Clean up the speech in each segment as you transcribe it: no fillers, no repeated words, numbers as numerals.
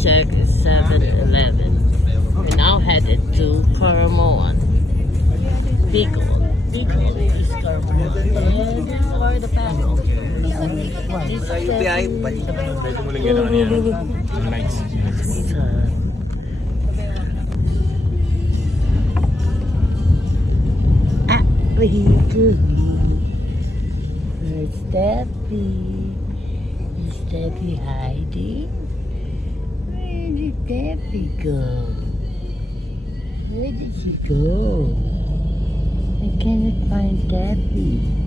check 7-Eleven. We're now headed to Caramoan. Bicol. Bicol is Caramoan. And this is where the panel. This is UPI, balik ka naman. Pwede mo lang gano'n yan. Nice. Bicol. Where's Steffi? Is Steffi hiding? Where did Steffi go? Where did she go? I cannot find Steffi.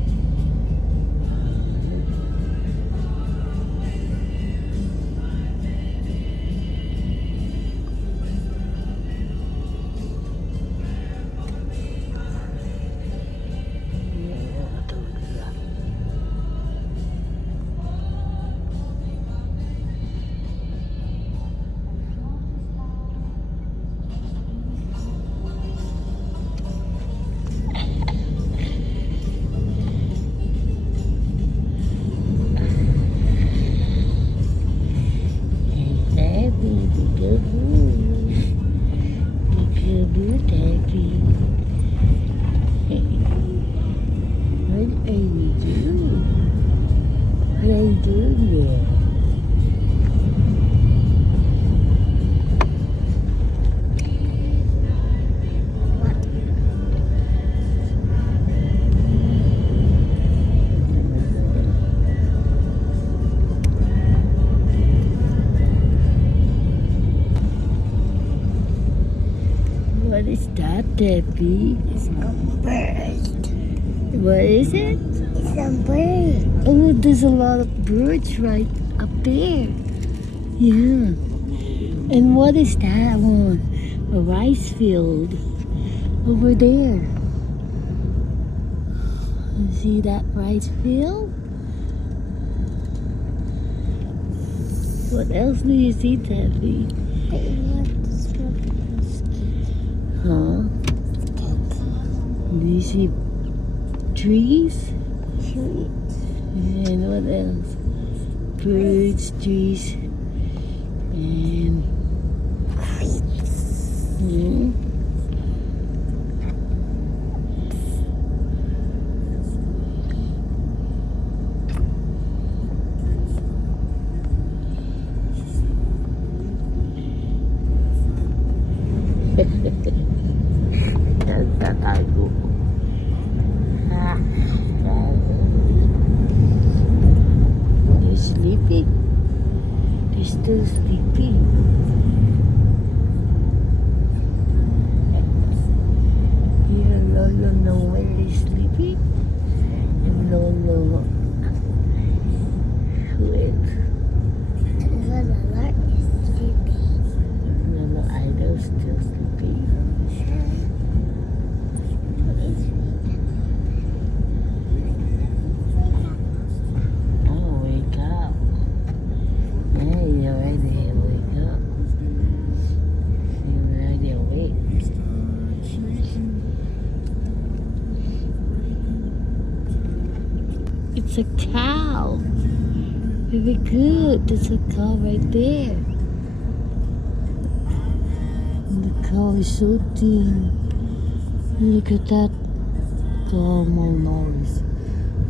What is that, Debbie? It's a bird. What is it? It's a bird. Oh, there's a lot of birds right up there. Yeah. And what is that one? A rice field over there. You see that rice field? What else do you see, Debbie? Huh? Do you see trees? And what else? Birds, trees, and Tatago. They're sleeping. They're still sleeping. You don't know when they're sleeping. You don't know when. Lala is sleeping. Lolo Idol's still sleeping. Oh, wake up. Hey, you're ready. Wake up. You're already awake. It's a cow. Very good. There's a cow right there. And the cow is so thin. Look at that camel nose.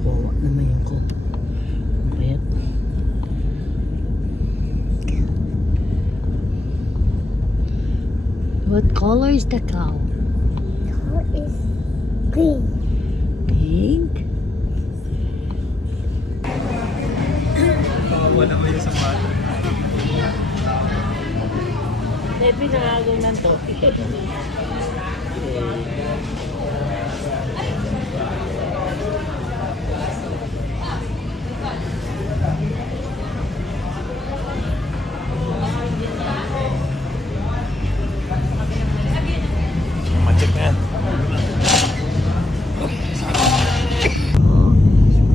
Bawa naman yung ko. Bet. What color is the cow? Cow is green. Pink? Wala mo yung sapat. May pinangagaw ng topi. Matik na yan.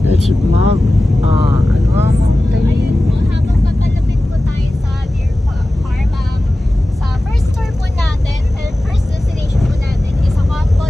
Let's mag. Ano ang Ayun po, habang papalapit po tayo sa Deer Farm, sa first store po natin, first destination po natin is sa Campo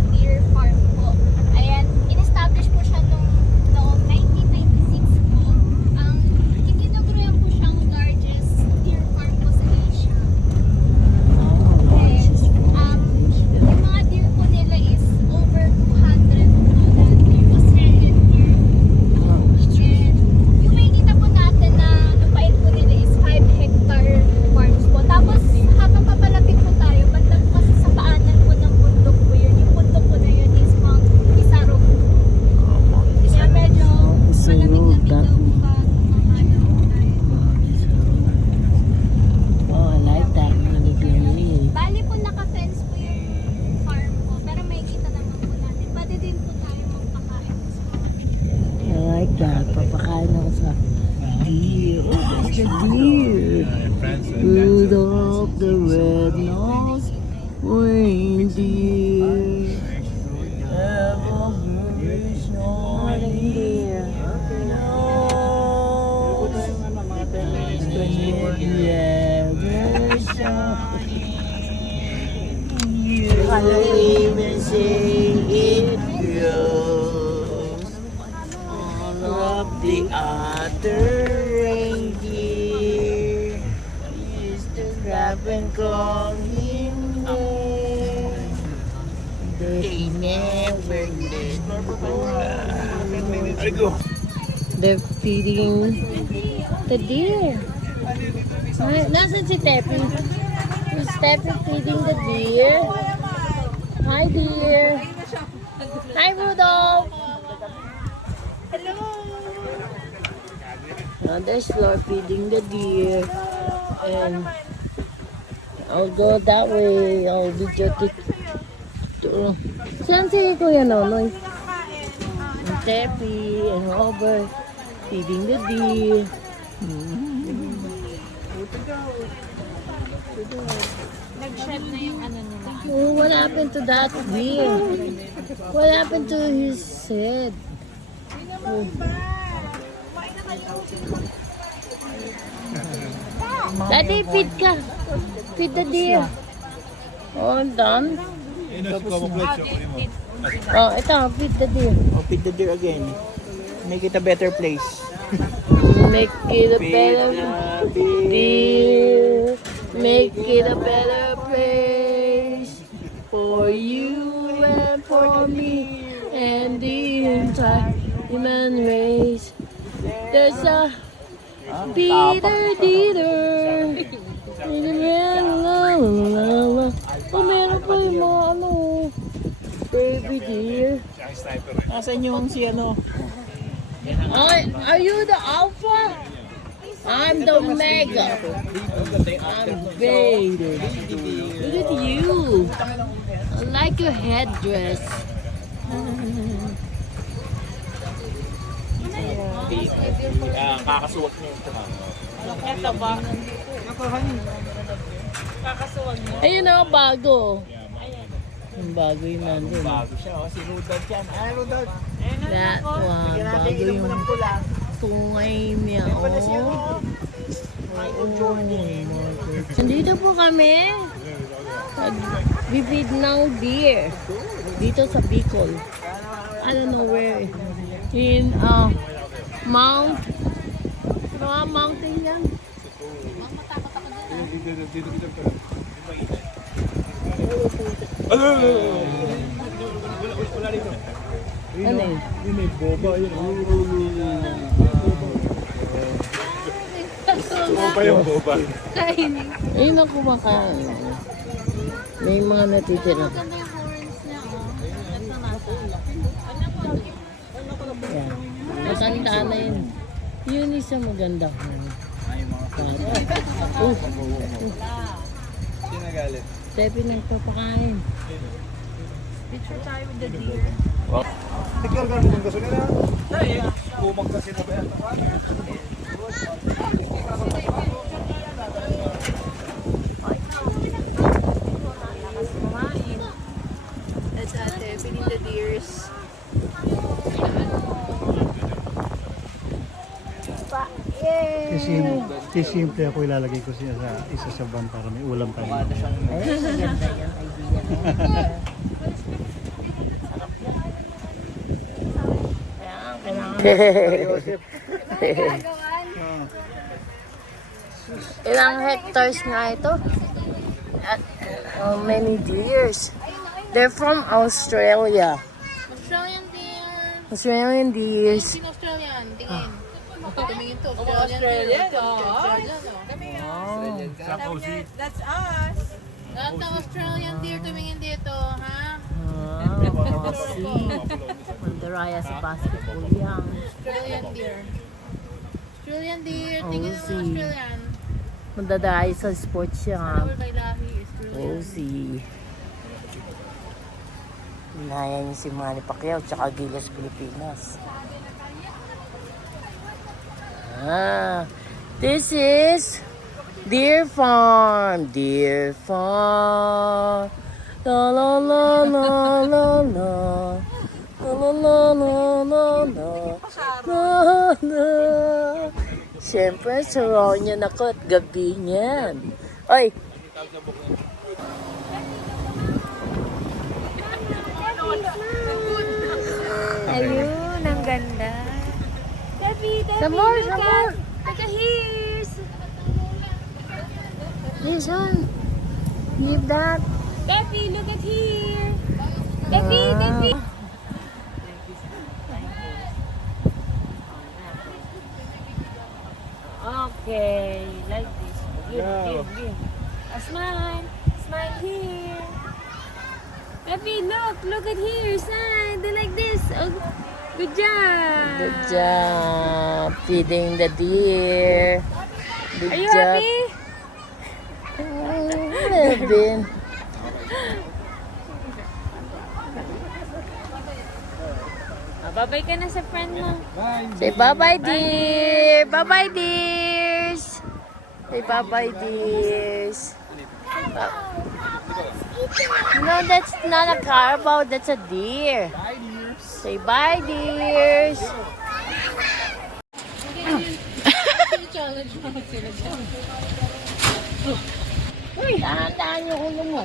the deer. Rudolph the red-nosed reindeer. Have a very strong reindeer. Yeah, very strong. You even say it grows. All of the other reindeer used to grab and call him name. They never did. They're feeding the deer. Ay, nasaan si Tepi? Is Tepi feeding the deer? Hi, dear. Hi, Rudolph. Hello. Now there's Lord feeding the deer. And I'll go that way. I'll video it. Saan si Kuya Nonoy? And Tepi and Robert feeding the deer. Nag-shot na yung ano nila. Oh, what happened to that deer? What happened to his head? Oh. Daddy, feed ka. Feed the deer. Oh, done. Oh, ito, feed the deer. Oh, feed the deer again. Make it a better place. Make it a better deer. Make it a better place for you and for me and the entire human race. There's a Peter Dieter. Oh, meron pa yung mga ano, baby deer. Asan yung si ano? Are you the alpha? I'm the omega. I'm Vader. Look at you. I like your headdress. Kakasuwag niyo ito. Ito ba? Kakasuwag niyo. Ayun na, bago. Yung bago yung nandun. Bago siya. Oh, si Rudolph yan. Ah, Rudolph. That one. Bago yung tungay niya. Oh. Nandito po kami. Bibid ng deer. Dito sa Bicol. I don't know where. In Mount. Mga mountain yan. Ano yun? Yun may boba yun. Boba yung boba. Ayun ang kumakain. May mga natitira. Maganda yung horns niya, oh. Ito nasa. Yan. Matanda na yun. Yun isa maganda. Oh. Sinagalit. Tepi nagpapakain. Picture tayo with the deer. Tigil ka rin gusto nila. Bumang kasi na ba yan? Kumain. At ate, feeding the deers. Simple ako ilalagay ko siya sa isa sa van para may ulam tayo. Ay, maganda yan idea. Ilang hectares nga ito? At how many deers? They're from Australia. Australian deer. Australian deers. Sino Australian? Tingin. Tumingin to. Australian. Australian. That's us. Lahat ng Australian deer tumingin dito, ha? See, Mandaraya sa basketball yan. Australian deer. Australian deer. Tingin ng see. Australian. Mandadaya sa sports yan. Our by lahi is Australian. See. Inaya niyo si Manny Pacquiao tsaka Gilas Pilipinas. This is Deer Farm. Deer Farm. La la la la la la. La la la la la la. La la. Siyempre, saraw niyan ako at gabi niyan. Ay! Ayun, ang ganda. Debbie, Some more, some look more. Look at here's. This one. Give that. Debbie, look at here. Debbie, Wow. Debbie. Okay, like this. Give. A smile. Smile here. Debbie, look at here. Smile. Do like this. Oh, good job. Good job feeding the deer. Good Are you job. happy? Melvin. Babay ka na sa friend mo. Say bye-bye, dear. Bye-bye, dears. Say bye-bye, dears. No, that's not a carabao. That's a deer. Say bye, dears. Uy, dahan-dahan yung ulo mo.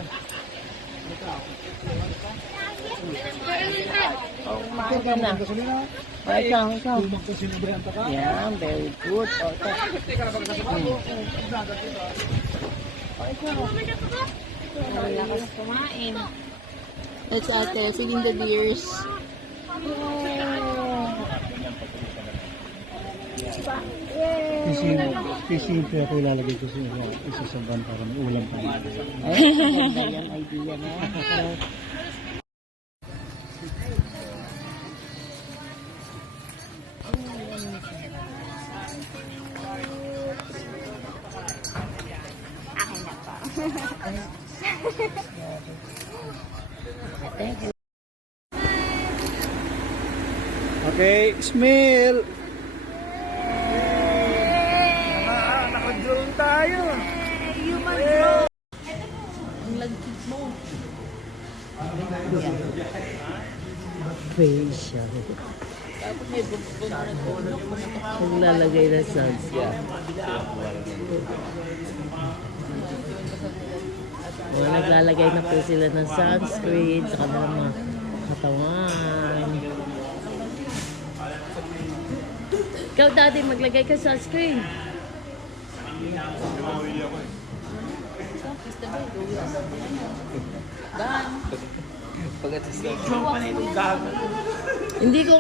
Oh, kumain ka na. Ikaw. Yeah, very good. Oh, ito. Lakas kumain. That's ate, singing the deers. Fishing kaya ako ilalagay ko sa isa sa van para may ulam pa. Ay, maganda yung idea na. Thank you. Okay, smell! Naka-drone tayo! Facial. Maglalagay ng sunscreen. Naglalagay na po sila ng sunscreen sa kanilang mga katawan. Ikaw, Daddy, maglagay ka sunscreen. Hindi ko...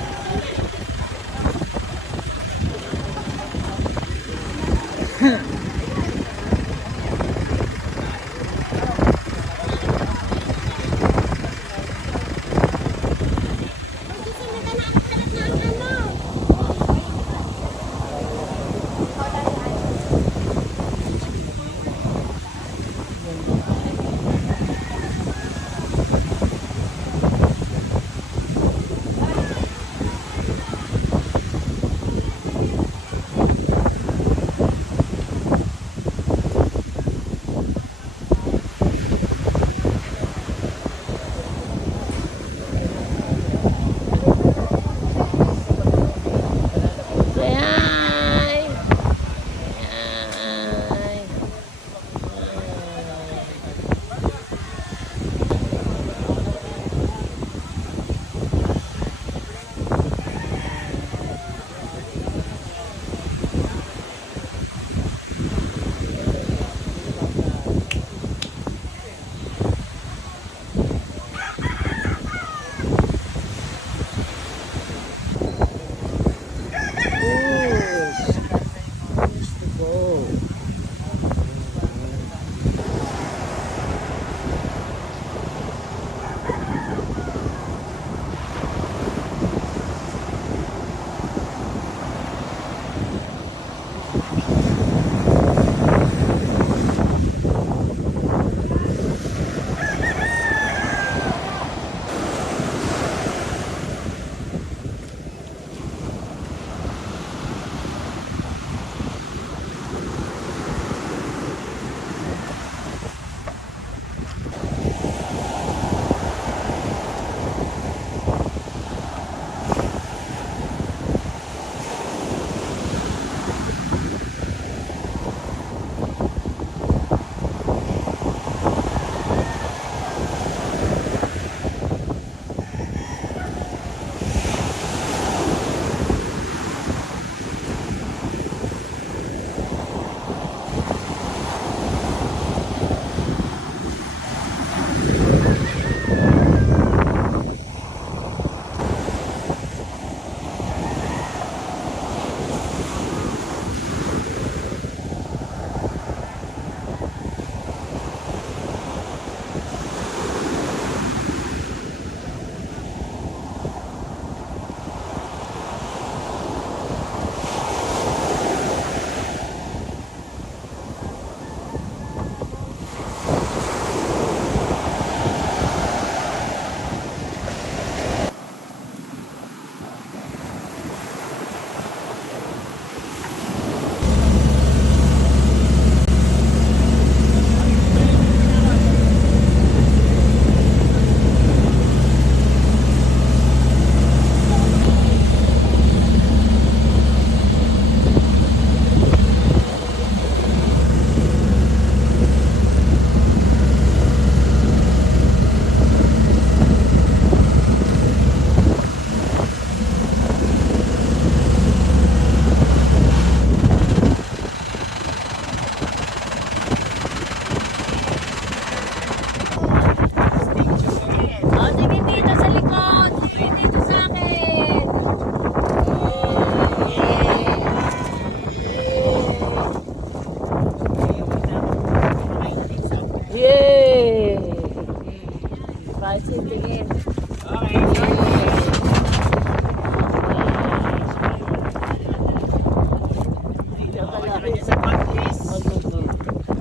Tingin.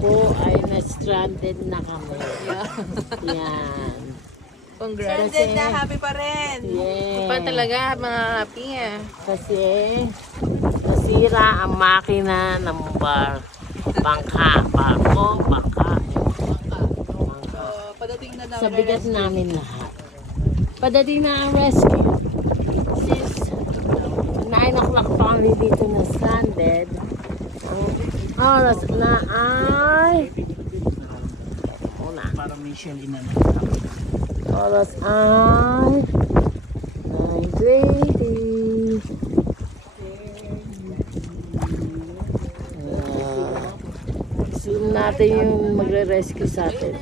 Po ay na-stranded na kami. Yan. Congrats. Kasi- na, happy pa rin. Yeah. Pa talaga, mga happy ah. Kasi nasira ang makina ng bangka. Bangka. Padating na Sa bigat namin lahat. Padating na ang rescue. Since 9 o'clock pa kami dito na stranded, ang oras na ay... Una. Para mission ina na. Oras ay 9:20. Zoom natin yung magre-rescue sa atin.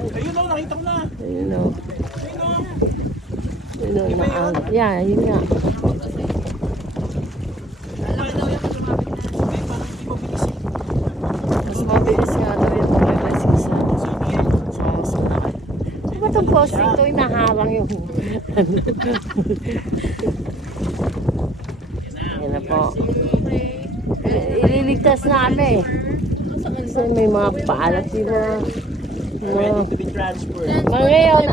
Ayun o, nakita ko na. Ayun o. Ayun o. Yeah, yun nga. Mas mabilis nga daw yung magre-rescue sa atin. Sa masunakay. Ano ba itong posting to? Inaharang yung... Yan na po. Ililigtas namin. Kasi may mga paalat dito. Ready to be transferred. Ngayon,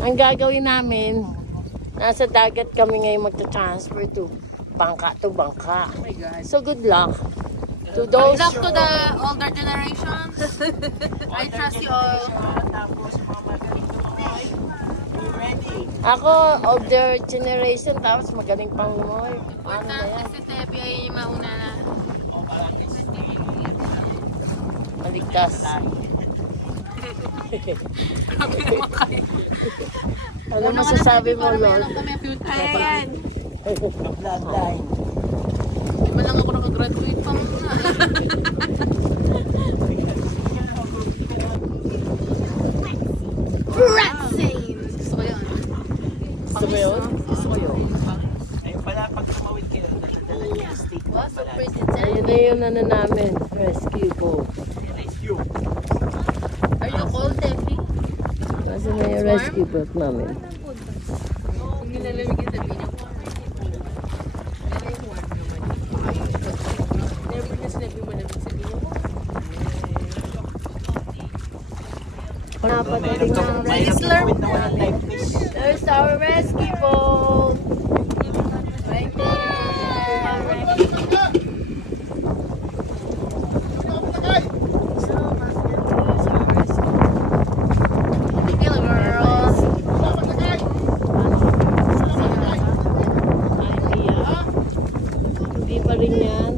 ang gagawin namin, nasa dagat kami ngayon magta-transfer to bangka. So good luck to those. Good luck to the older generations. I trust you all. Tapos mga magaling tumakay. Be ready. Ako, older generation, tapos magaling pang lumoy. Ano na yan? Si Tepi ay mauna na. Maligtas. Ano masasabi mo, Lord? Ayan. Bloodline. Di ba lang ako nakagraduate pa muna. Prancing! Gusto ko yun. Gusto mo yun? Gusto ko yun. Ayun pala, pag tumawid kayo, dala-dala niya yung stick. Wow, so pretty Ayun na yung ano namin, rescue boat. Rescue. Are you cold, Tepi? Kasi na yung rescue boat namin. Kung nilalamig yung sabi niyo. Very warm naman. Never na sinabi mo na sabi niyo. Napadating na ang Mahirap rescue tumawid boat na walang namin. life fish. There's our rescue boat. Right there. Hello, girls. Hindi pa rin yan.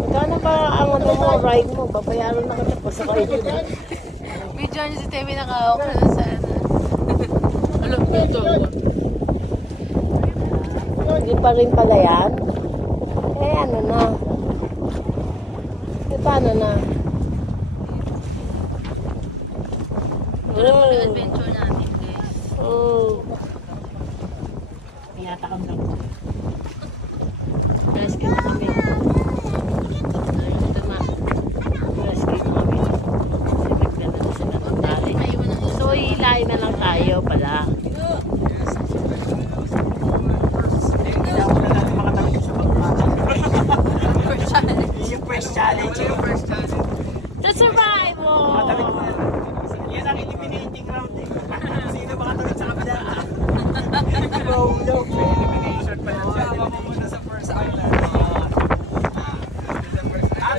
Magkano ba ang ano mo, ride mo? Babayaran na kita pa sa kayo. Video niyo si Tepi nakahawak na sa ano. Alam mo ito. Hindi pa rin pala yan? Eh ano na? Eh paano na? Wala mo yung adventure natin, guys. Oh, Tinatakam lang. rescue na kami. Ito na. Rescue na kami. Kasi nagdala na sila ng tali. So hilahin na lang tayo pala. Kailangan na natin makatawid sa pagmata. First challenge. Yung first challenge. The survival! Makatawid mo yan. Yan ang eliminating round eh. Sino makatawid sa kabila? Go, elimination pa lang siya. Tama mo muna sa first island.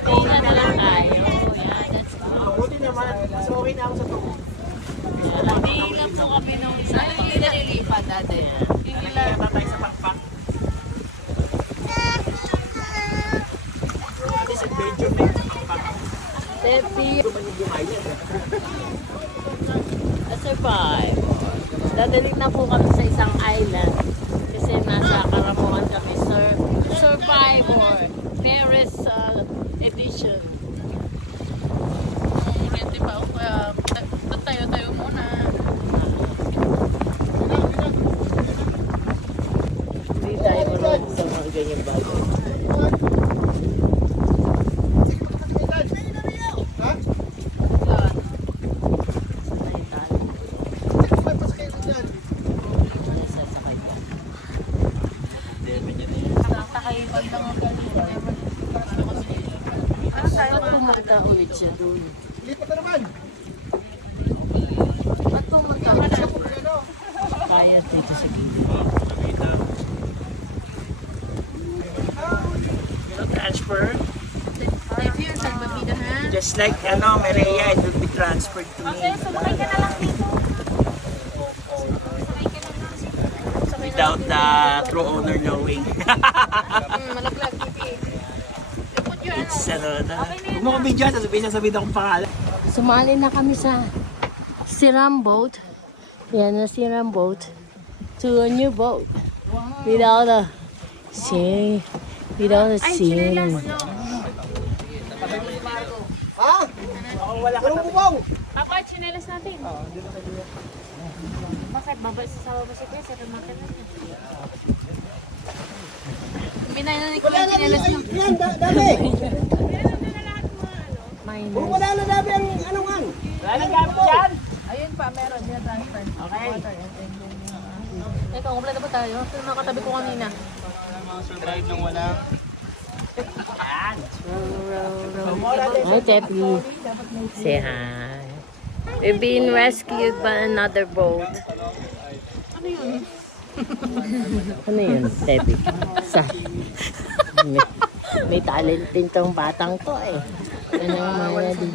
Hilahin na lang tayo. Yan, that's all. Mabuti naman. Mas okay na ako sa tubo. Hindi lang po kami nung isa. Ano yung nililipat natin? Kaya tayo sa pakpak. This adventure na yung pakpak. Tepi. A survive. Dadaling na po kami sa isang island. Kasi nasa Karamuan kami, sir. Survivor. Paris edition. Ready pa ako kaya tayo muna. Hindi tayo marunong sa mga ganyan bagay. Ba't pumunta ulit siya dun? Lipat na naman. Ba't pumunta ulit siya dun? Kaya dito sa gilid. Transfer. Tayo yun, salbabida ha. Just like Maria, it will be transferred to me. Okay, sumakay ka na lang dito. Sumakay ka na lang. Without the true owner knowing. Malaglag, pipi. Put your ano. It's Huwag mo kong video, sasabihin akong pangalan. Sumali na kami sa Siram boat. Yan na Siram boat. To a new boat. Without a sea. Without a sea. Ha? Wala ka Anong bubaw? Papa, chinelas natin. Bakit? Sa baba si Kuya, sa market natin. Binay na ni Kuya, chinelas mo. Yan, dami. Minus. Wala na dami ang anungan. Wala nang gamit dyan. Ayun pa, meron. Yan, transfer. Okay. Ito, kumpleto pa tayo. Ito yung mga katabi ko kanina. Drive nang wala. Yan. Hi, Tepi. Say hi. We're being rescued by another boat. Ano yun, Tepi? May talent din tong batang to eh. Ano yung mga din?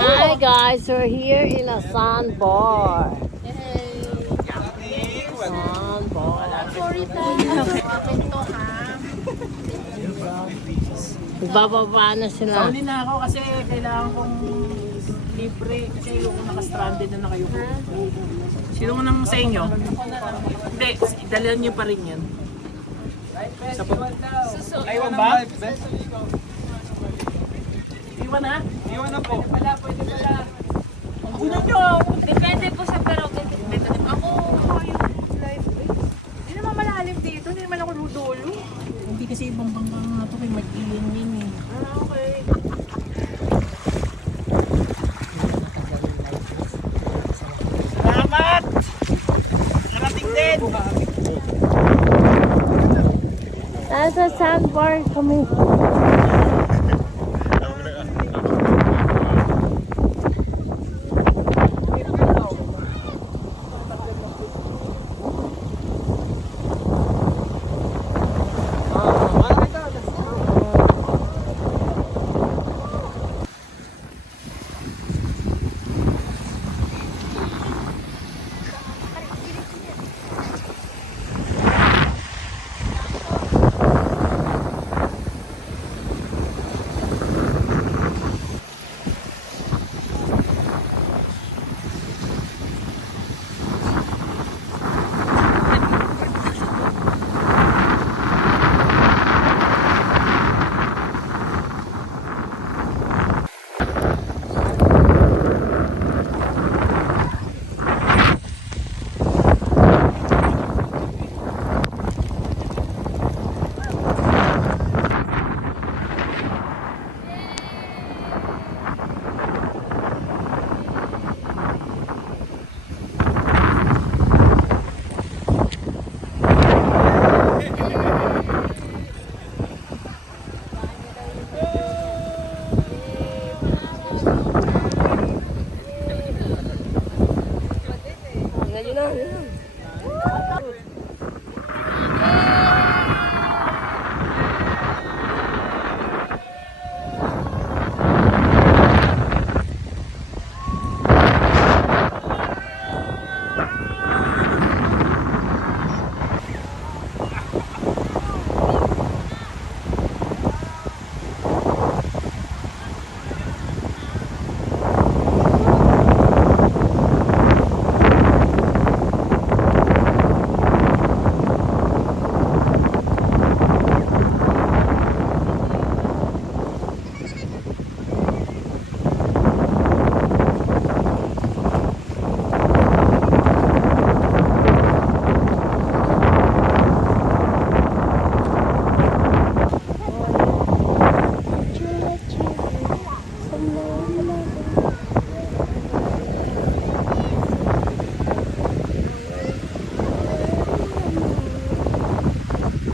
Hi guys, we're here in a sandbar. Sandbar. Sorry tayo. Bababa na sila. Sauli na ako kasi kailangan kong libre kasi yung naka-stranded na kayo. Sino mo nang sa inyo? Hindi, dalhan niyo pa rin yan. Sa Iwan ba? Iwan ha? Iwan na po. Wala, pwede pala. Ako na nyo! Depende po sa pero ako live. Hindi naman malalim dito, hindi naman ako ludolo. Hindi kasi ibang bangka nga ito may mag-iin yun eh. Okay. Salamat! Narating din! Nasa sandbar kami.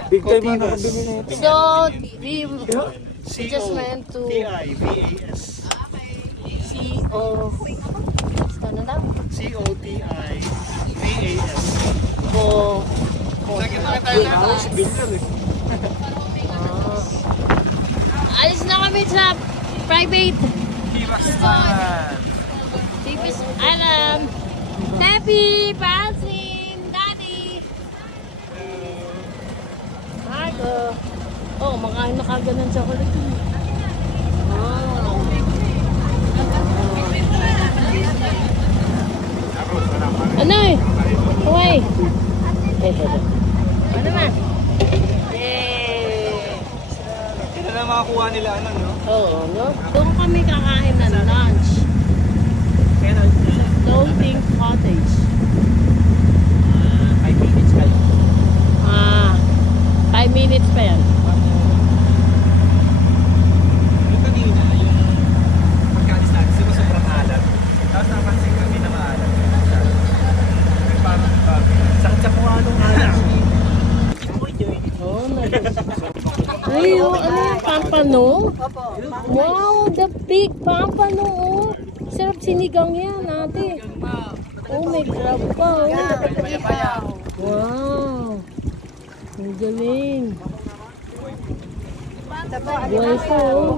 Big time na nakabili na ito. So, we just went to T-I-V-A-S. C.O. Ano na? C-O-T-I-V-A-S. Po. Nakita tayo na si Bilder eh. Alis na kami sa private. Kirastan. Tipis alam. Tepi, Pasin, Daddy. Margo. Oh, makain na kagad ng chocolate. Wow. Ano eh? Uy. Ano na? Yay! Ito na makakuha nila ano, no? Oo, no? Doon kami kakain ng lunch. Floating cottage. 5 minutes kayo. 5 minutes pa yan. Yung kanina, yung pagka-distance, di ba sobrang alat? Tapos napansin kami na maalat. May parang sakit sa kuha nung alat. Oh, ay, oh, ano yung pampano? Wow, the big pampano, oh. Sarap sinigang yan, ate. Oh, may crab pa, oh. Wow. Ang galing. Buhay po, oh.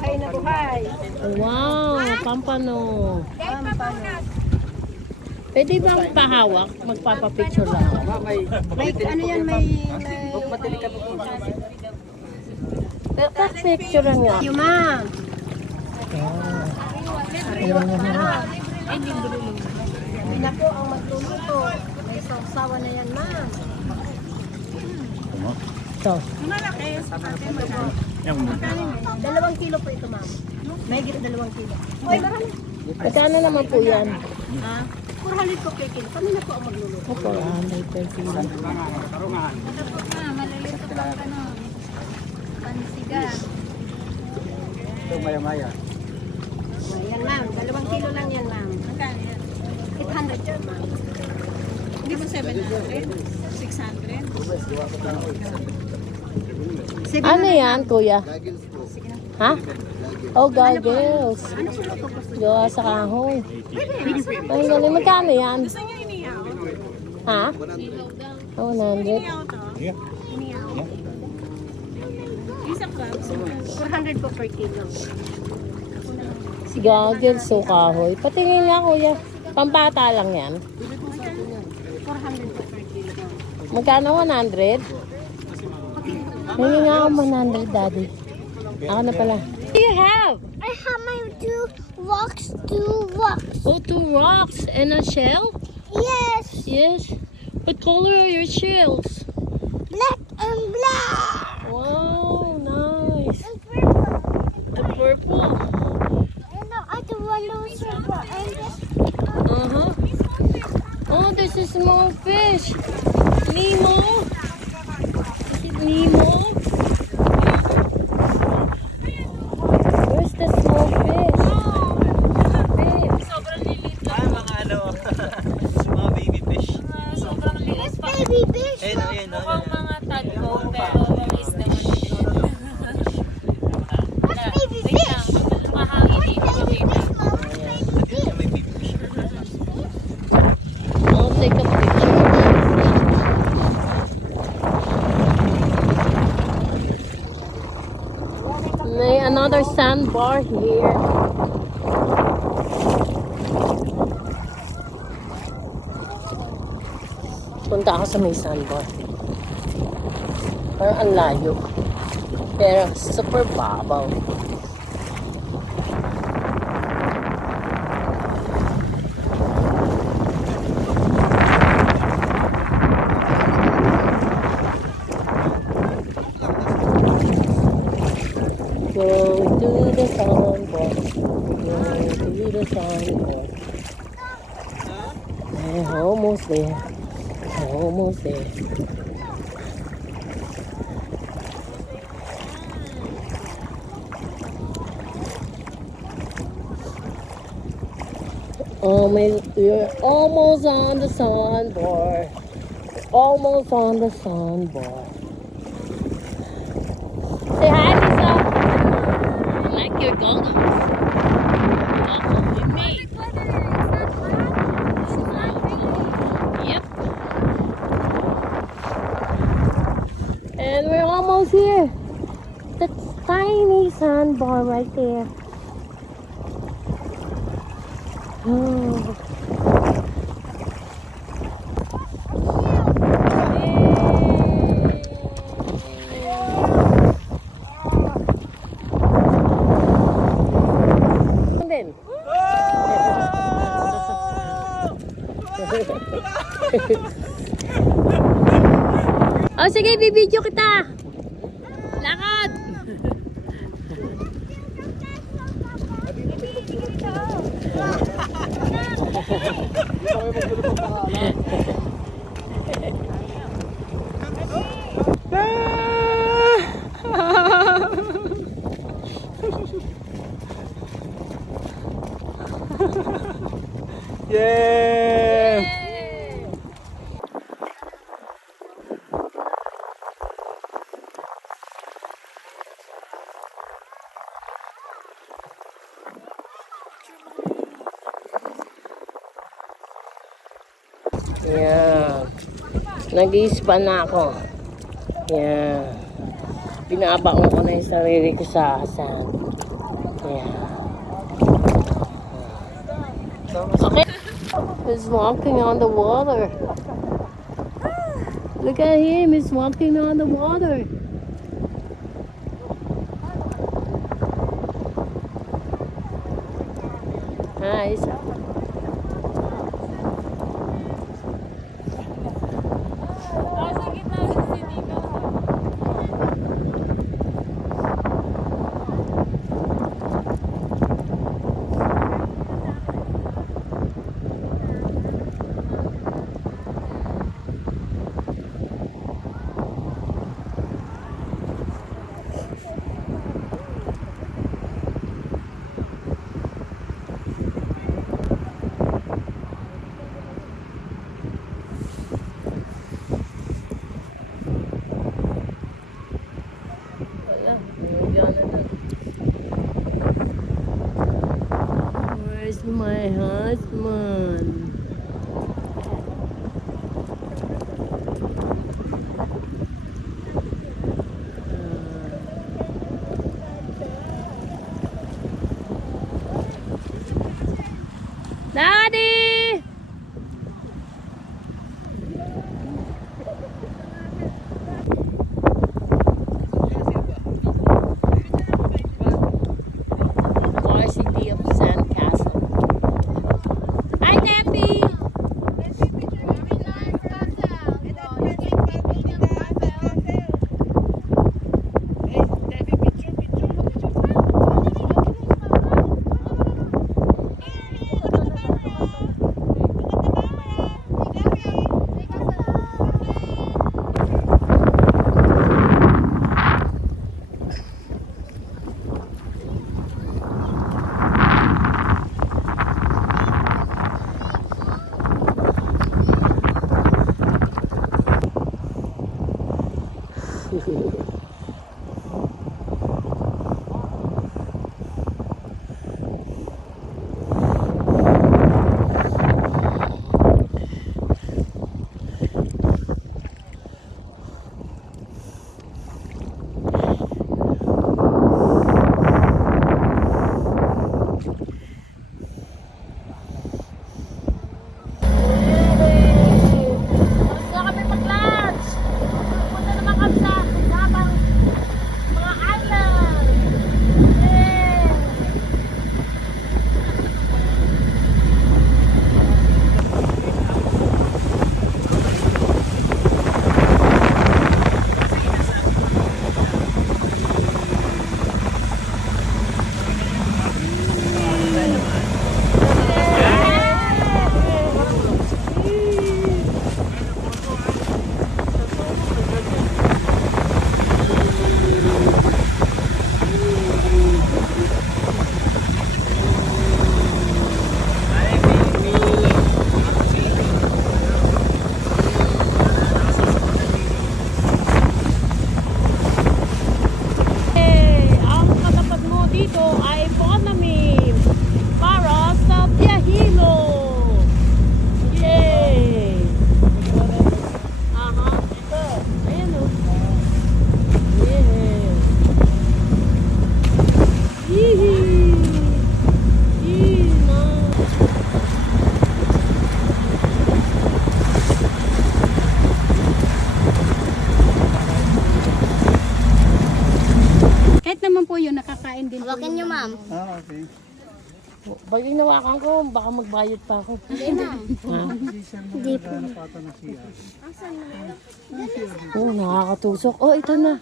Wow, pampano. Pwede bang pahawak? Magpapapicture lang ako. May ano yan, may Picture lang nga. yung ma'am. Hindi na po ang magluluto. May sausawa na yan, ma'am. Ito. 2 kilo po ito, ma'am. May 2 kilo. Oy, marami. Magkano naman po yan? Ha? 400 po per kilo. Kami na po ang magluluto. Opo, may per kilo. Ito maya-maya. Yan, ma'am. 2 kilo lang yan, ma'am. 800 yan, ma'am. Hindi mo 700? 600? Ano yan, kuya? Ha? Oh, goggles. Gawa sa kahoy. Ay, galing. Magkano yan? Ha? Oh, 100. 400 po per kilo. Si goggles, so kahoy. Patingin nga, kuya. Pambata lang yan. 400 po per kilo. Magkano 100? Hindi nga ako 100, daddy. Ako na pala. What do you have? I have my two rocks. Oh, 2 rocks and a shell? Yes, Yes. What color are your shells? black and black. Wow, nice. And purple. The purple. And the other one is purple. And this Uh-huh. Oh, there's a small fish. Nemo. Is it Nemo? Where's the small fish? Fish. Mga ano, mga baby fish. this baby fish. Ayun. Mga tadpole pero isda What's baby fish? mahangin What's baby fish, Mom? May baby fish. I'll take a picture. May another sandbar here. Punta ako sa may sandbar. Parang ang layo. Pero super babaw. Go to the sandbar. Go to the sandbar. Almost there. Almost there. We're almost on the sandbar. Almost on the sandbar. Say hi, Lisa. I like your goggles. With me. Yep. And we're almost here. That's tiny sandbar right there. Oh. Din. Oh, sige, bibidyo kita. Lakad. Yeah! Yan. Nag-i-spa na ako. Yan. Binabaon ko na yung sarili ko sa sand. Yan. Okay. He's walking on the water. Look at him. He's walking on the water. Nice. Where's my husband? Daddy! Varsity of Sandcastle. Hi, Debbie! nakakain din. Hawakan niyo, ma'am. Ah, okay. Pag hinawakan ko, baka magbayad pa ako. Hindi, ma'am. Ha? Hindi po. Napata na siya. Oo, nakakatusok. Oh, ito na.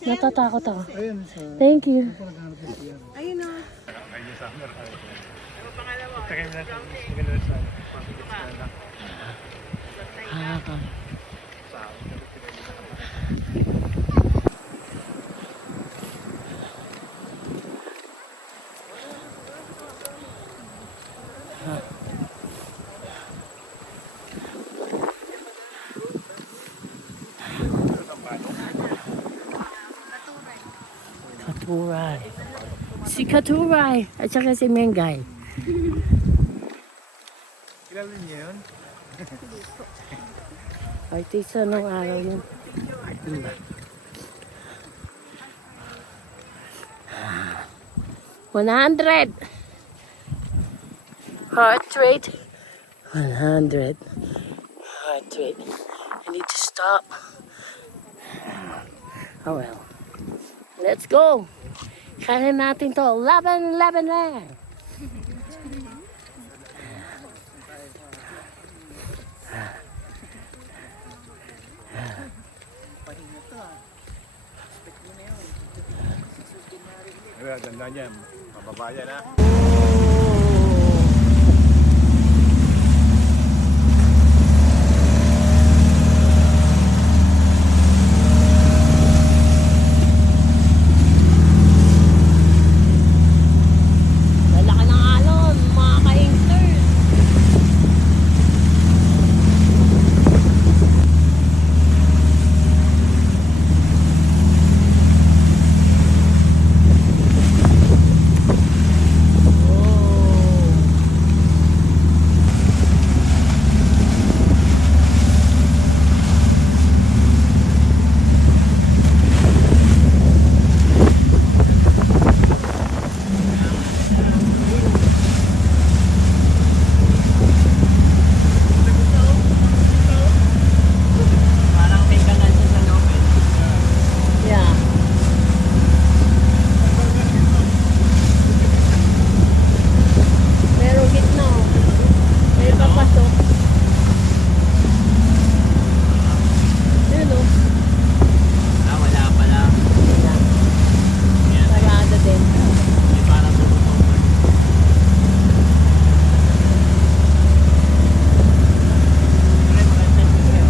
Natatakot ako. Ayun, sa... Thank you. Naghanap na siya. Ayun o. Haka. Katuray. Si Katuray at saka si Mengay. Kilala niyo yun? Artista nung araw yun. Diba? 100. Heart rate. 100. Heart rate. I need to stop. Oh well. Let's go. Kaya natin to. 11 lang. Ganda niya. Mababa yan ha. Lalaki ng alon, mga ka-inksters. Parang may kanal siya sa loob eh. Yeah. Pero gitna oh. May papasok. Yun oh. Wala pala. Sarado din. May parang tumutok. Pre, maganda siya.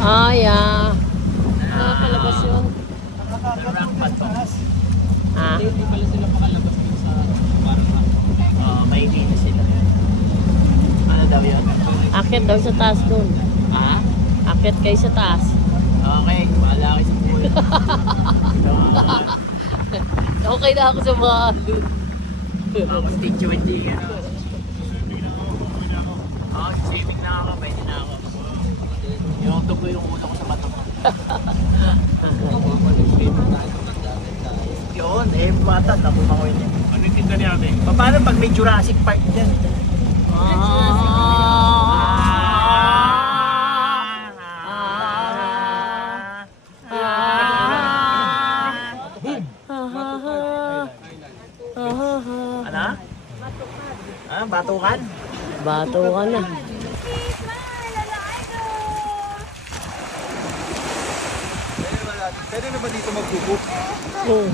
Ah, yeah. Nakakalabas yun. Ah, Hindi pala sila makalabas dun sa parang may na sila. Ano daw yan? akit daw sa taas dun. Ha? Akit kayo sa taas. Okay, wala kayo sa pool. Okay na ako sa mga... Ako stitch with the swimming na ako, pwede na ako. Yung tubo yung ulo ko sa mata ko. Yun, bata, nabumangoy niya. Ano yung tinda niya ate? Paano pag may Jurassic Park dyan? Ano? Batukan? Bato ka na. Pwede na ba dito magkukup? Oh.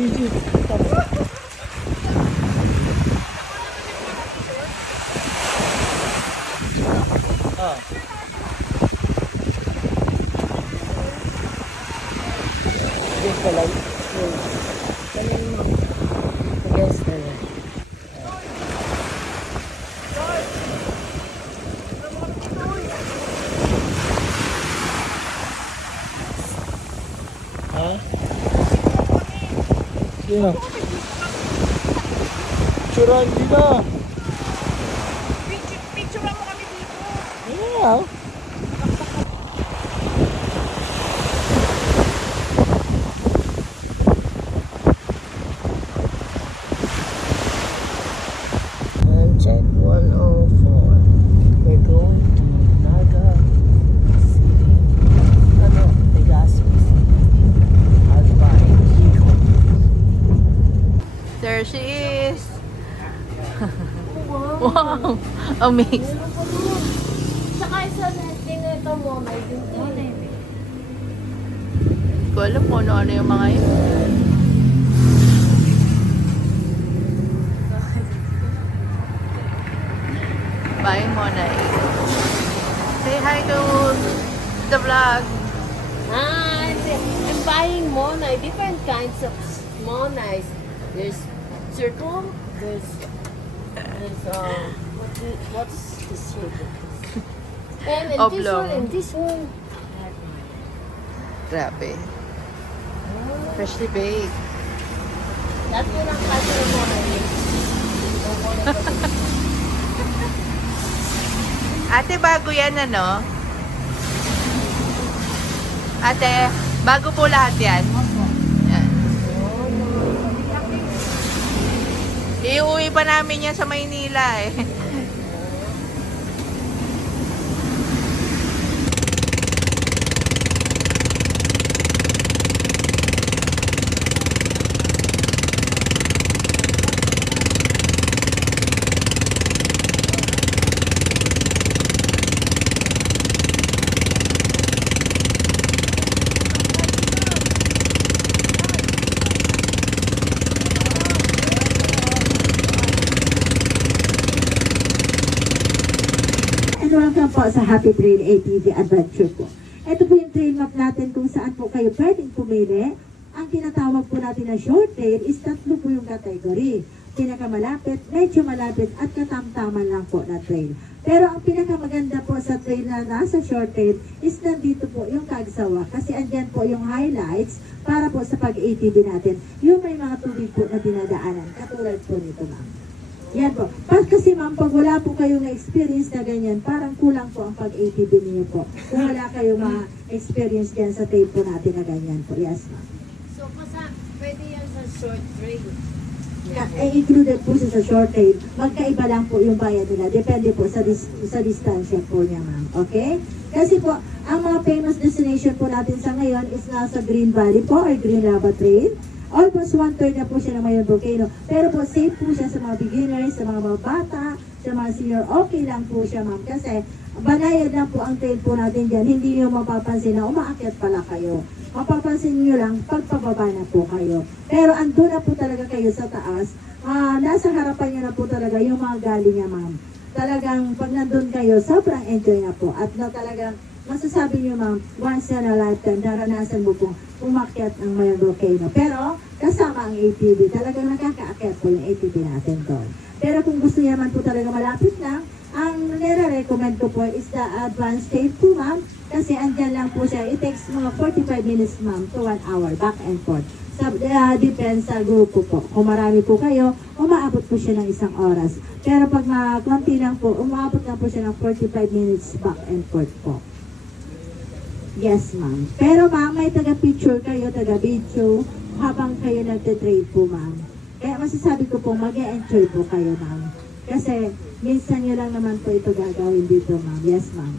Yes, the light. Yes, the light. Ha? Sino? Picturean dito. Picture mo kami dito. Yeah. And check 104. We're going to Naga City. Ano? Legazpi City. Albay. Hiko. There she is. Wow. Amazing. Saka isa natin ito mo, may dito. Hindi ko alam kung ano yung mga yun. Bye, Monay. Say hi to the vlog. Ah, I'm buying monai, different kinds of monais. There's circle, there's what's the shape of this? And this Oblong. one and this one. Grabe. Freshly baked. That one ang kasi ng monai. Ate, bago yan ano? Ate, bago po lahat yan? Yan. Iuwi pa namin yan sa Maynila eh. And welcome po sa Happy Trail ATV Adventure po. Ito po yung trail map natin kung saan po kayo pwedeng pumili. Ang tinatawag po natin na short trail is tatlo po yung category. Pinakamalapit, medyo malapit at katamtaman lang po na trail. Pero ang pinakamaganda po sa trail na nasa short trail is nandito po yung Kagsawa kasi andyan po yung highlights para po sa pag-ATV natin. Yung may mga tubig po na dinadaanan, katulad po nito ma'am. Yan po. Kasi ma'am, pag wala po kayong na-experience na ganyan, parang kulang po ang pag-ATV niyo po. Kung wala kayong ma-experience dyan sa tape po natin na ganyan po. Yes, ma'am. So, pwede yan sa short trail. Included po siya sa short tape. Magkaiba lang po yung bayad nila. Depende po sa distansya po niya, ma'am. Okay? Kasi po, ang mga famous destination po natin sa ngayon is nasa Green Valley po or Green Lava Trail. Almost 1/3 na po siya ng Mayon Volcano. Pero po, safe po siya sa mga beginners, sa mga bata, sa mga senior. Okay lang po siya, ma'am. Kasi banayad lang po ang trail po natin dyan. Hindi niyo mapapansin na umaakyat pala kayo. Mapapansin niyo lang pagpababa na po kayo. Pero ando na po talaga kayo sa taas. Nasa harapan niyo na po talaga yung mga galing niya, ma'am. Talagang pag nandun kayo, sobrang enjoy na po. At na talagang masasabi niyo, ma'am, once in a lifetime, naranasan mo pong umakyat ng Mayon Volcano. Pero kasama ang ATV, talagang nakakaakyat po yung ATV natin doon. Pero kung gusto niya man po talaga malapit lang, ang nire-recommend ko po is the advanced state po, ma'am. Kasi andyan lang po siya. It takes mga 45 minutes, ma'am, to 1 hour, back and forth. Depends sa grupo po. Kung marami po kayo, umaabot po siya ng 1 oras. Pero pag konti lang po, umaabot lang po siya ng 45 minutes back and forth po. Yes, ma'am. Pero ma'am, may taga-picture kayo, taga-video, habang kayo nagte-trade po, ma'am. Kaya masasabi ko po, mag-e-enjoy po kayo, ma'am. Kasi minsan nyo lang naman po ito gagawin dito, ma'am. Yes, ma'am.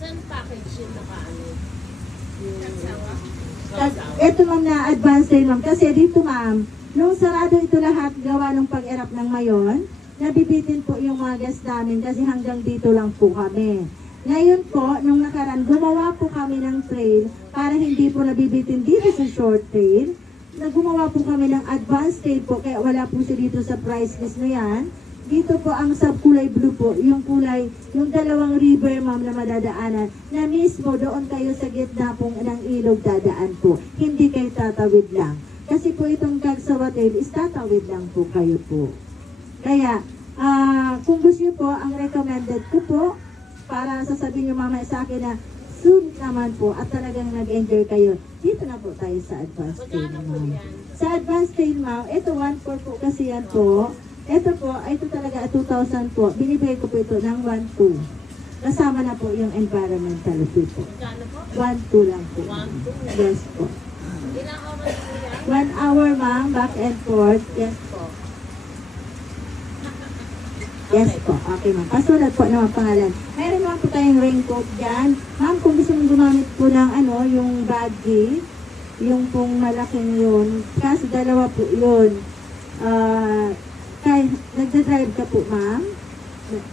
Saan package yung nakaano? Ito, ma'am, na advance day, ma'am. Kasi dito, ma'am, nung sarado ito lahat, gawa ng pag-erap ng Mayon, nabibitin po yung mga guests namin kasi hanggang dito lang po kami. Ngayon po, nung nakaraan, gumawa po kami ng trail para hindi po nabibitin dito sa short trail. gumawa po kami ng advance sale po, kaya wala po siya dito sa price list na yan. Dito po ang kulay blue po, yung kulay, yung dalawang river ma'am na madadaanan, na mismo doon kayo sa gitna po ng ilog dadaan po. Hindi kayo tatawid lang. Kasi po itong Cagsawatel is tatawid lang po kayo po. Kaya, kung gusto niyo po, ang recommended ko po, para sasabihin niyo mamaya sa akin na soon naman po at talagang nag-enjoy kayo, dito na po tayo sa advance sale ma'am. Sa advance sale ma'am, ito 1.4 po kasi yan po. Ito po, ito talaga 2,000 po. Binibigay ko po ito ng 1.2. Kasama na po yung environmental fee po. 1.2 lang po. 1, 2. Yes po. Ilang oras po yan? 1 hour ma'am, back and forth. Yes po. Yes po. Okay ma'am. Pasulat po naman pangalan. Meron naman po tayong raincoat dyan. Ma'am, kung gusto mong gumamit po ng yung baggy, yung pong malaking yun, kasi dalawa po yun. Kaya, nagdadrive ka po ma'am?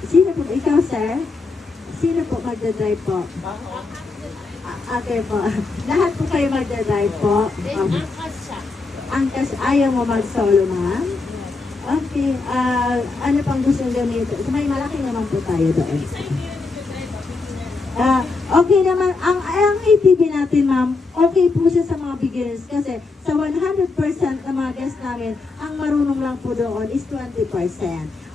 Sino po? Ikaw sir? Sino po magdadrive po? Okay po. Lahat po kayo magdadrive po. Angkas siya. Angkas, ayaw mo mag-solo ma'am? Okay, ano pang gusto nyo gamitin? So, may malaki naman po tayo doon. Okay naman, ang ATV natin ma'am, okay po siya sa mga beginners kasi sa 100% na mga guests namin, ang marunong lang po doon is 20%.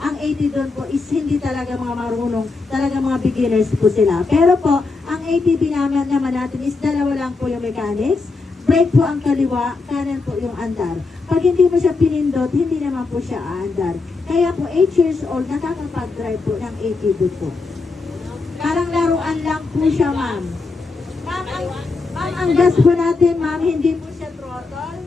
Ang 80 doon po is hindi talaga mga marunong, talaga mga beginners po sila. Pero po, ang ATV naman natin is dalawa lang po yung mechanics. Brake po ang kaliwa, kanan po yung andar. Pag hindi mo siya pinindot, hindi naman po siya aandar. Kaya po 8 years old, nakakapag-drive po ng ATV po. Parang laruan lang po siya, ma'am. Ma'am, ang gas po natin, ma'am, hindi po siya throttle.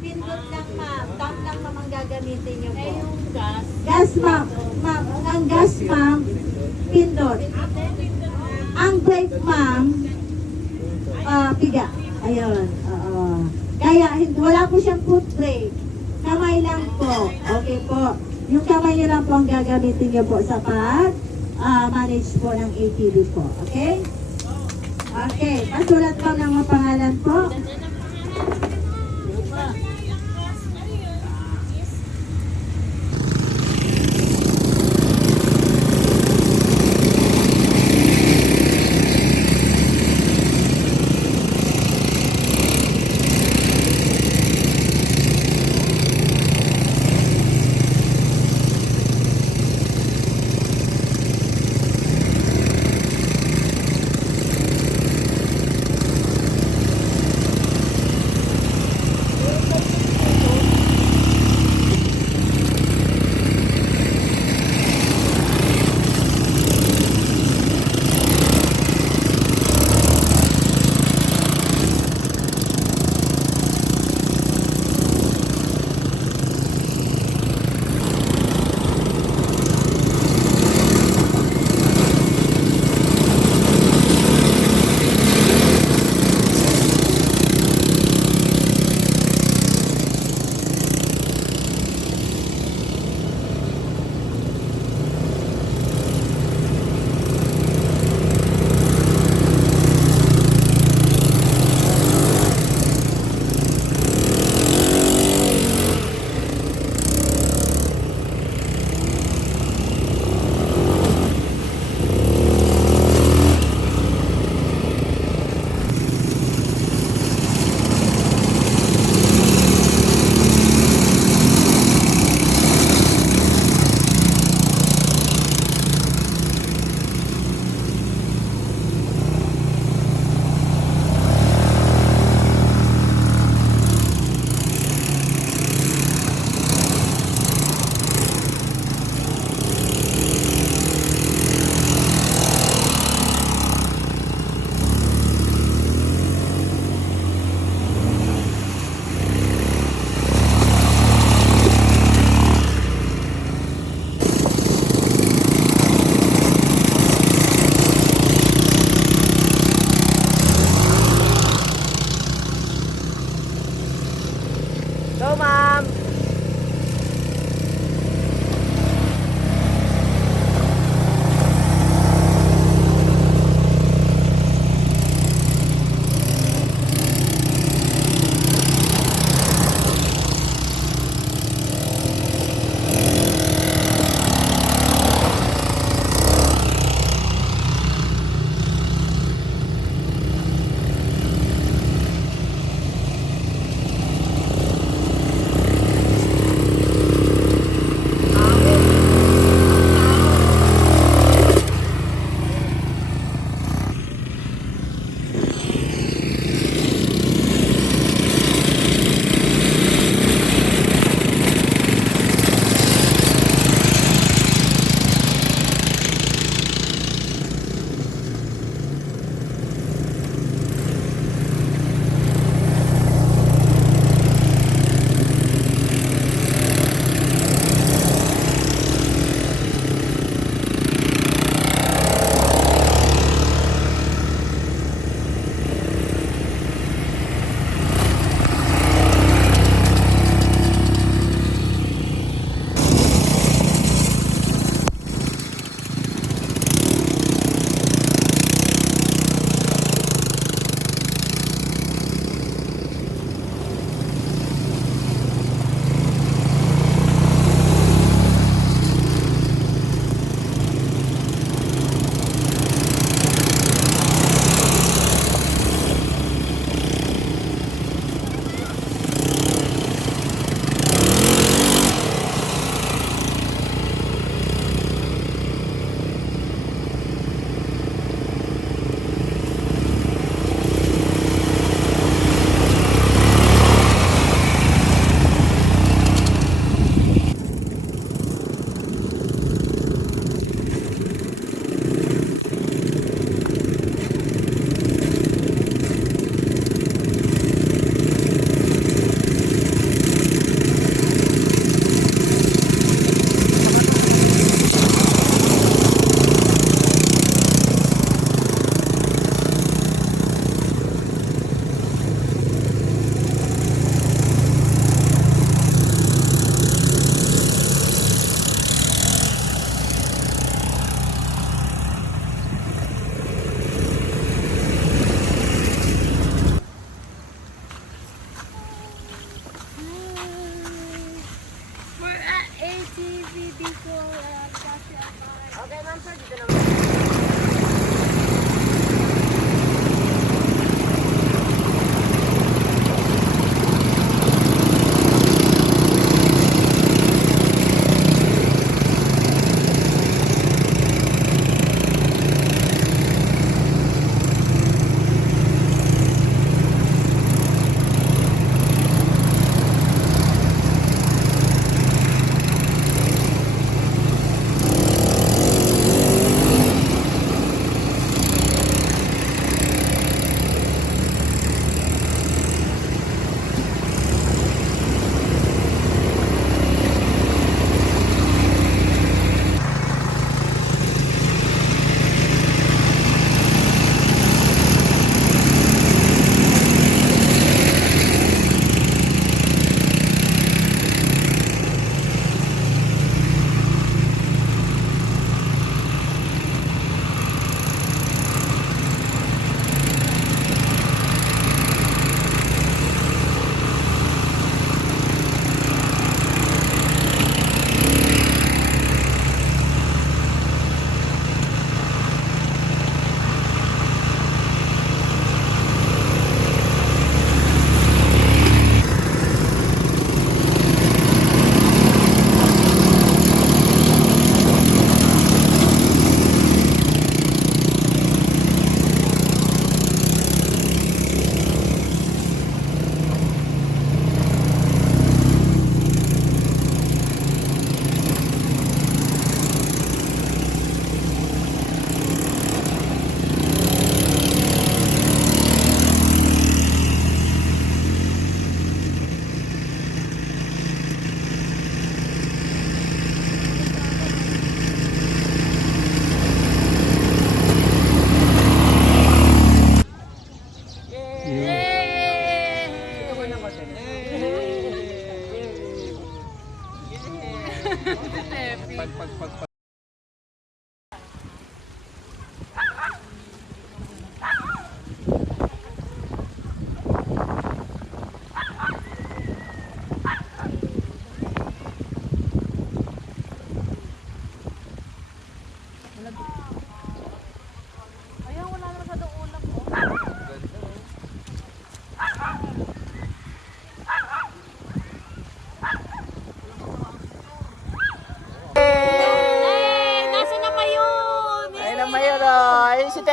Pindot lang, ma'am. Thumb lang naman gagamitin niyo po. Eh, yung gas. Gas, ma'am. Ma'am, ang gas, ma'am, pindot. Ang brake, ma'am, piga. Ayun, oo. Kaya, wala po siyang foot brake. Kamay lang po. Okay po. Yung kamay niyo lang po ang gagamitin niyo po sa manage po ng ATV po. Okay? Okay. Pasulat po ng mga pangalan po.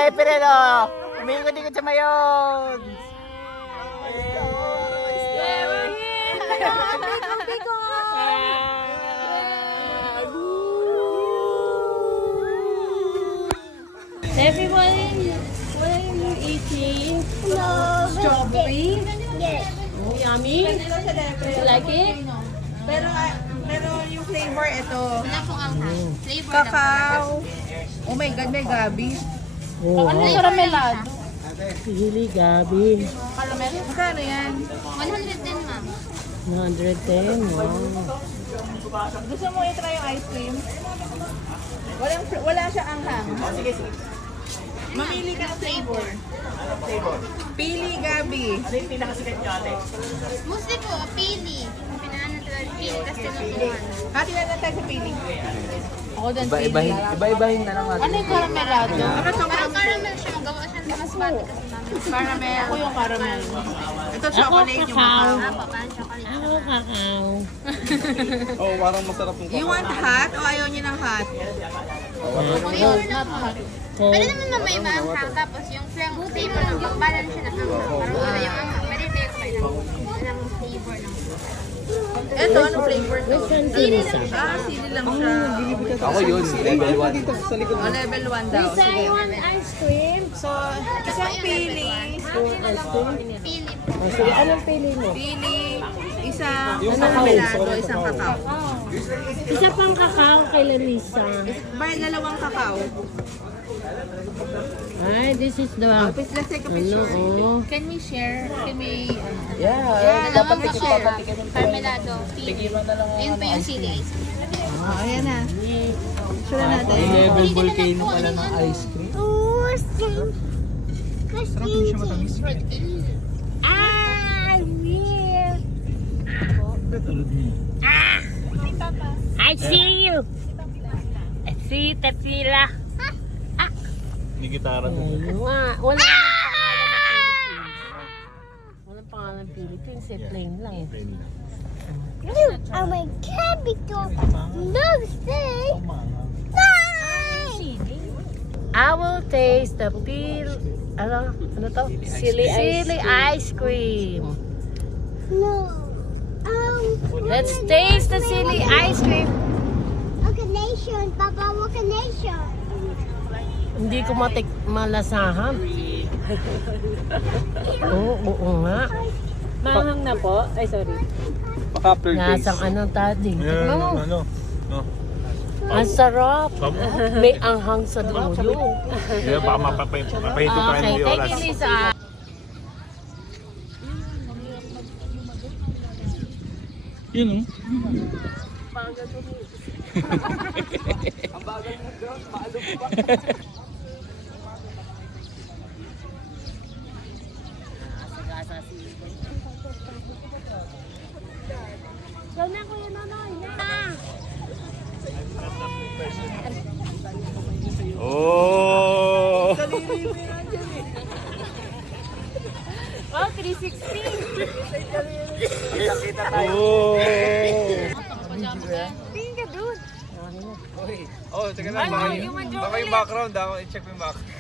Pirelo! Umikot-ikot sa mayon! Everybody, what are you eating? Strawberry? Yes. Oh, yummy. You like it? Pero yung flavor ito, Wala pong anghang. Flavor kakao. Oh my God, may gabi. Oh, Ano yung karamelado? Pili, Gabi. Caramel? Magkano yan? 110, ma'am. 110. Wow. Gusto mo i-try yung ice cream? Wala siya anghang. Sige, sige. Mamili ka ng flavor. Pili gabi. Ano yung pinakasikat nyo ate? Mostly po, pili. Pinaan na talaga pili, tapos tinutuan. Hati na lang tayo sa pili. Ako din Iba-ibahin na lang natin. Ano yung karamelado? Parang caramel siya, magawa siya ng mas bati kasi namin. Caramel. Ako yung caramel. Ito Ako, chocolate yung kakao. kakao. Apo, parang chocolate. Ako, kakao. Oh, parang masarap yung You want hot o ayaw niyo ng hot? Flavor na po. Pwede naman mamay maanghang, tapos yung flavor ng balance siya na anghang. Parang wala yung anghang. Pwede tayo kayo ng flavor ng Ito, anong flavor to? Sili lang Ah, sili lang siya. Ako yun, level 1. Sa likod Oh, level 1 daw. Sige. ice cream. So, isang pili. Pili. Oh, sige, anong pili mo? Pili. Isang karamelado, isang kakao. Isa pang kakao kay Larissa. Bye, dalawang kakao. Ay, this is the... Please, let's take a Ano, picture. oh. Can we share? Can we... Yeah. Dalawang share. Carmelado. Pili. Ayun po yung sili ice cream. Oh, ayan na. Picture na natin. Level volcano pala ng ice cream. Sarap din siya matamis. I see you! I see Tefila. May gitara doon. Ayun nga. Walang pangalan ng Philippines. Eh, plain lang eh. Look, I'm a capital. Look, say. I will taste the ano to? Silly ice cream. No. Let's taste the silly ice cream. Okay, nation. Papa, look a nation. Hindi ko malasahan. Oo nga. Manghang na po. Ay, sorry. Paka-after Lasang anong tadi. Ano? No. Ang sarap. May anghang sa dulo. Kaya baka mapapahinto tayo Okay, ng thank oras. you, Lisa. Yun oh. Go na, Kuya Nonoy. Na. Oh! Oh, 360. Oh! Tingin ka dun. Oh, teka lang. Baka yung background. Ako i-check mo yung background.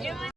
Human